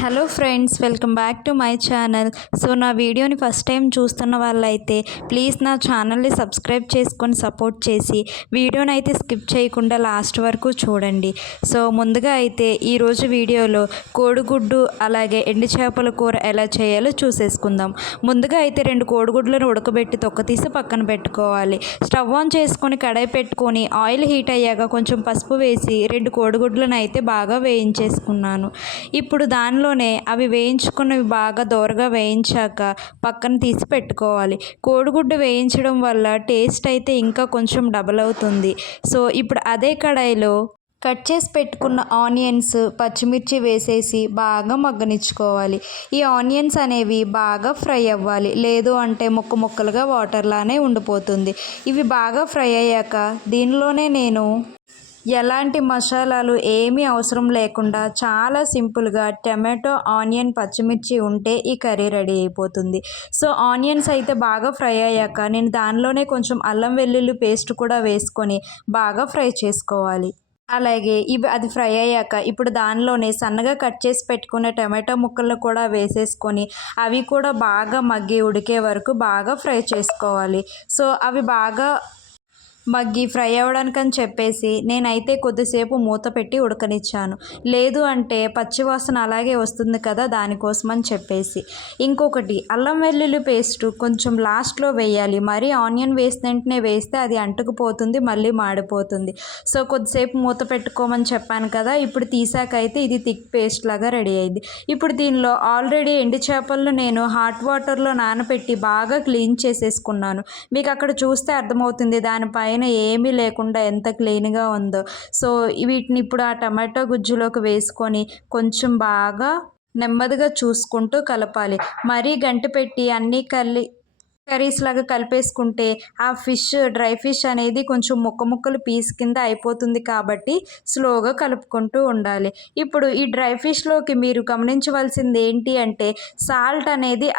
Hello friends, welcome back to my channel. So నా వీడియోని first time చూస్తున్న వాళ్ళైతే ప్లీజ్ నా ఛానల్ని సబ్స్క్రైబ్ చేసుకొని సపోర్ట్ చేసి వీడియోని అయితే స్కిప్ చేయకుండా లాస్ట్ వరకు చూడండి. సో ముందుగా అయితే ఈరోజు వీడియోలో కోడిగుడ్డు అలాగే ఎండు చేపల కూర ఎలా చేయాలో చూసేసుకుందాం. ముందుగా అయితే 2 కోడిగుడ్లను ఉడకబెట్టి తొక్క తీసి పక్కన పెట్టుకోవాలి. స్టవ్ ఆన్ చేసుకొని కడాయి పెట్టుకొని ఆయిల్ హీట్ అయ్యాక కొంచెం పసుపు వేసి 2 కోడిగుడ్లను అయితే బాగా వేయించేసుకున్నాను. ఇప్పుడు దానిలో అవి వేయించుకున్నవి బాగా దోరగా వేయించాక పక్కన తీసి పెట్టుకోవాలి. కోడిగుడ్డు వేయించడం వల్ల టేస్ట్ అయితే ఇంకా కొంచెం డబల్ అవుతుంది. సో ఇప్పుడు అదే కడాయిలో కట్ చేసి పెట్టుకున్న ఆనియన్స్, పచ్చిమిర్చి వేసేసి బాగా మగ్గనిచ్చుకోవాలి. ఈ ఆనియన్స్ అనేవి బాగా ఫ్రై అవ్వాలి, లేదు అంటే ముక్కలుగా వాటర్లానే ఉండిపోతుంది. ఇవి బాగా ఫ్రై అయ్యాక దీనిలోనే నేను ఎలాంటి మసాలాలు ఏమీ అవసరం లేకుండా చాలా సింపుల్గా టమాటో, ఆనియన్, పచ్చిమిర్చి ఉంటే ఈ కర్రీ రెడీ అయిపోతుంది. సో ఆనియన్స్ అయితే బాగా ఫ్రై అయ్యాక నేను దానిలోనే కొంచెం అల్లం వెల్లుల్లి పేస్ట్ కూడా వేసుకొని బాగా ఫ్రై చేసుకోవాలి. అలాగే అది ఫ్రై అయ్యాక ఇప్పుడు దానిలోనే సన్నగా కట్ చేసి పెట్టుకునే టమాటో ముక్కలు కూడా వేసేసుకొని అవి కూడా బాగా మగ్గి ఉడికే వరకు బాగా ఫ్రై చేసుకోవాలి. సో అవి బాగా మగ్గి ఫ్రై అవ్వడానికని చెప్పేసి నేనైతే కొద్దిసేపు మూత పెట్టి ఉడకనిచ్చాను. లేదు అంటే పచ్చివాసన అలాగే వస్తుంది కదా, దానికోసం అని చెప్పేసి. ఇంకొకటి, అల్లం వెల్లుల్లి పేస్ట్ కొంచెం లాస్ట్లో వేయాలి. మరీ ఆనియన్ వేసిన వెంటనే వేస్తే అది అంటుకుపోతుంది, మళ్ళీ మాడిపోతుంది. సో కొద్దిసేపు మూత పెట్టుకోమని చెప్పాను కదా, ఇప్పుడు తీసాకైతే ఇది థిక్ పేస్ట్ లాగా రెడీ అయింది. ఇప్పుడు దీనిలో ఆల్రెడీ ఎండు చేపలను నేను హాట్ వాటర్లో నానబెట్టి బాగా క్లీన్ చేసేసుకున్నాను. మీకు అక్కడ చూస్తే అర్థమవుతుంది దానిపైన ఏమీ లేకుండా ఎంత క్లీన్గా ఉందో. సో వీటిని ఇప్పుడు ఆ టమాటో గుజ్జులోకి వేసుకొని కొంచెం బాగా నెమ్మదిగా చూసుకుంటూ కలపాలి. మరీ గంటి పెట్టి అన్నీ కర్రీస్ లాగా కలిపేసుకుంటే ఆ డ్రై ఫిష్ అనేది కొంచెం ముక్కలు పీస్ కింద అయిపోతుంది కాబట్టి స్లోగా కలుపుకుంటూ ఉండాలి. ఇప్పుడు ఈ డ్రై ఫిష్లోకి మీరు గమనించవలసింది ఏంటి అంటే సాల్ట్ అనేది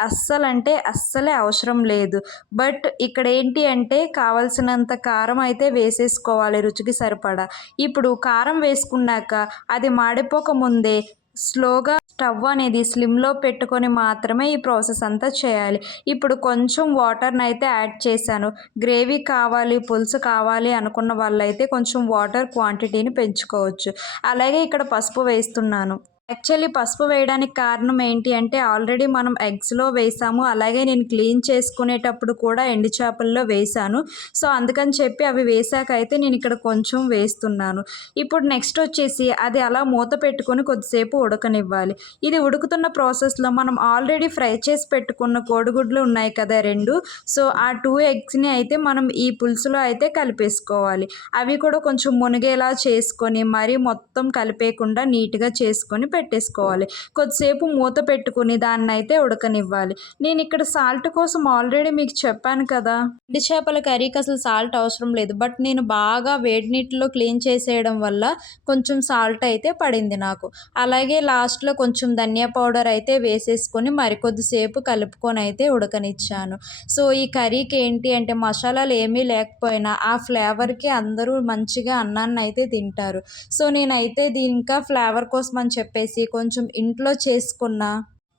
అస్సలే అవసరం లేదు. బట్ ఇక్కడ ఏంటి అంటే కావలసినంత కారం అయితే వేసేసుకోవాలి రుచికి సరిపడా. ఇప్పుడు కారం వేసుకున్నాక అది మాడిపోక ముందే స్లోగా స్టవ్ అనేది స్లిమ్లో పెట్టుకొని మాత్రమే ఈ ప్రాసెస్ అంతా చేయాలి. ఇప్పుడు కొంచెం వాటర్ని అయితే యాడ్ చేశాను. గ్రేవీ కావాలి, పులుసు కావాలి అనుకున్న వాళ్ళైతే కొంచెం వాటర్ క్వాంటిటీని పెంచుకోవచ్చు. అలాగే ఇక్కడ పసుపు వేస్తున్నాను. యాక్చువల్లీ పసుపు వేయడానికి కారణం ఏంటి అంటే ఆల్రెడీ మనం ఎగ్స్లో వేసాము, అలాగే నేను క్లీన్ చేసుకునేటప్పుడు కూడా ఎండు చేపల్లో వేసాను. సో అందుకని చెప్పి అవి వేసాక అయితే నేను ఇక్కడ కొంచెం వేస్తున్నాను. ఇప్పుడు నెక్స్ట్ వచ్చేసి అది అలా మూత పెట్టుకొని కొద్దిసేపు ఉడకనివ్వాలి. ఇది ఉడుకుతున్న ప్రాసెస్లో మనం ఆల్రెడీ ఫ్రై చేసి పెట్టుకున్న కోడిగుడ్లు ఉన్నాయి కదా 2. సో ఆ 2 ఎగ్స్ని అయితే మనం ఈ పులుసులో అయితే కలిపేసుకోవాలి. అవి కూడా కొంచెం మునిగేలా చేసుకొని మరీ మొత్తం కలిపేయకుండా నీట్గా చేసుకొని పెట్టేసుకోవాలి. కొద్దిసేపు మూత పెట్టుకుని దాన్ని అయితే ఉడకనివ్వాలి. నేను ఇక్కడ సాల్ట్ కోసం ఆల్రెడీ మీకు చెప్పాను కదా, ఎండు చేపల కర్రీకి అసలు సాల్ట్ అవసరం లేదు. బట్ నేను బాగా వేడి నీటిలో క్లీన్ చేసేయడం వల్ల కొంచెం సాల్ట్ అయితే పడింది నాకు. అలాగే లాస్ట్లో కొంచెం ధనియా పౌడర్ అయితే వేసేసుకొని మరికొద్దిసేపు కలుపుకొని అయితే ఉడకనిచ్చాను. సో ఈ కర్రీకి ఏంటి అంటే మసాలాలు ఏమీ లేకపోయినా ఆ ఫ్లేవర్కి అందరూ మంచిగా అన్నాన్ని అయితే తింటారు. సో నేనైతే ఇంకా ఫ్లేవర్ కోసం అని చెప్పేసి కొంచెం ఇంట్లో చేసుకున్న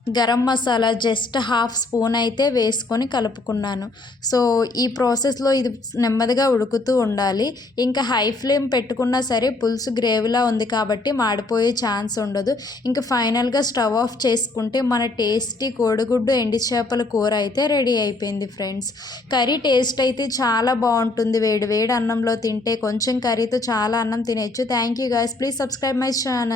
గరం మసాలా జస్ట్ 1/2 స్పూన్ అయితే వేసుకొని కలుపుకున్నాను. సో ఈ ప్రాసెస్లో ఇది నెమ్మదిగా ఉడుకుతూ ఉండాలి. ఇంకా హై ఫ్లేమ్ పెట్టుకున్నా సరే పులుసు గ్రేవీలా ఉంది కాబట్టి మాడిపోయే ఛాన్స్ ఉండదు. ఇంకా ఫైనల్గా స్టవ్ ఆఫ్ చేసుకుంటే మన టేస్టీ కోడిగుడ్డు ఎండు చేపల కూర అయితే రెడీ అయిపోయింది ఫ్రెండ్స్. కర్రీ టేస్ట్ అయితే చాలా బాగుంటుంది. వేడి వేడి అన్నంలో తింటే కొంచెం కర్రీతో చాలా అన్నం తినేయచ్చు. Thank you guys, please subscribe my channel.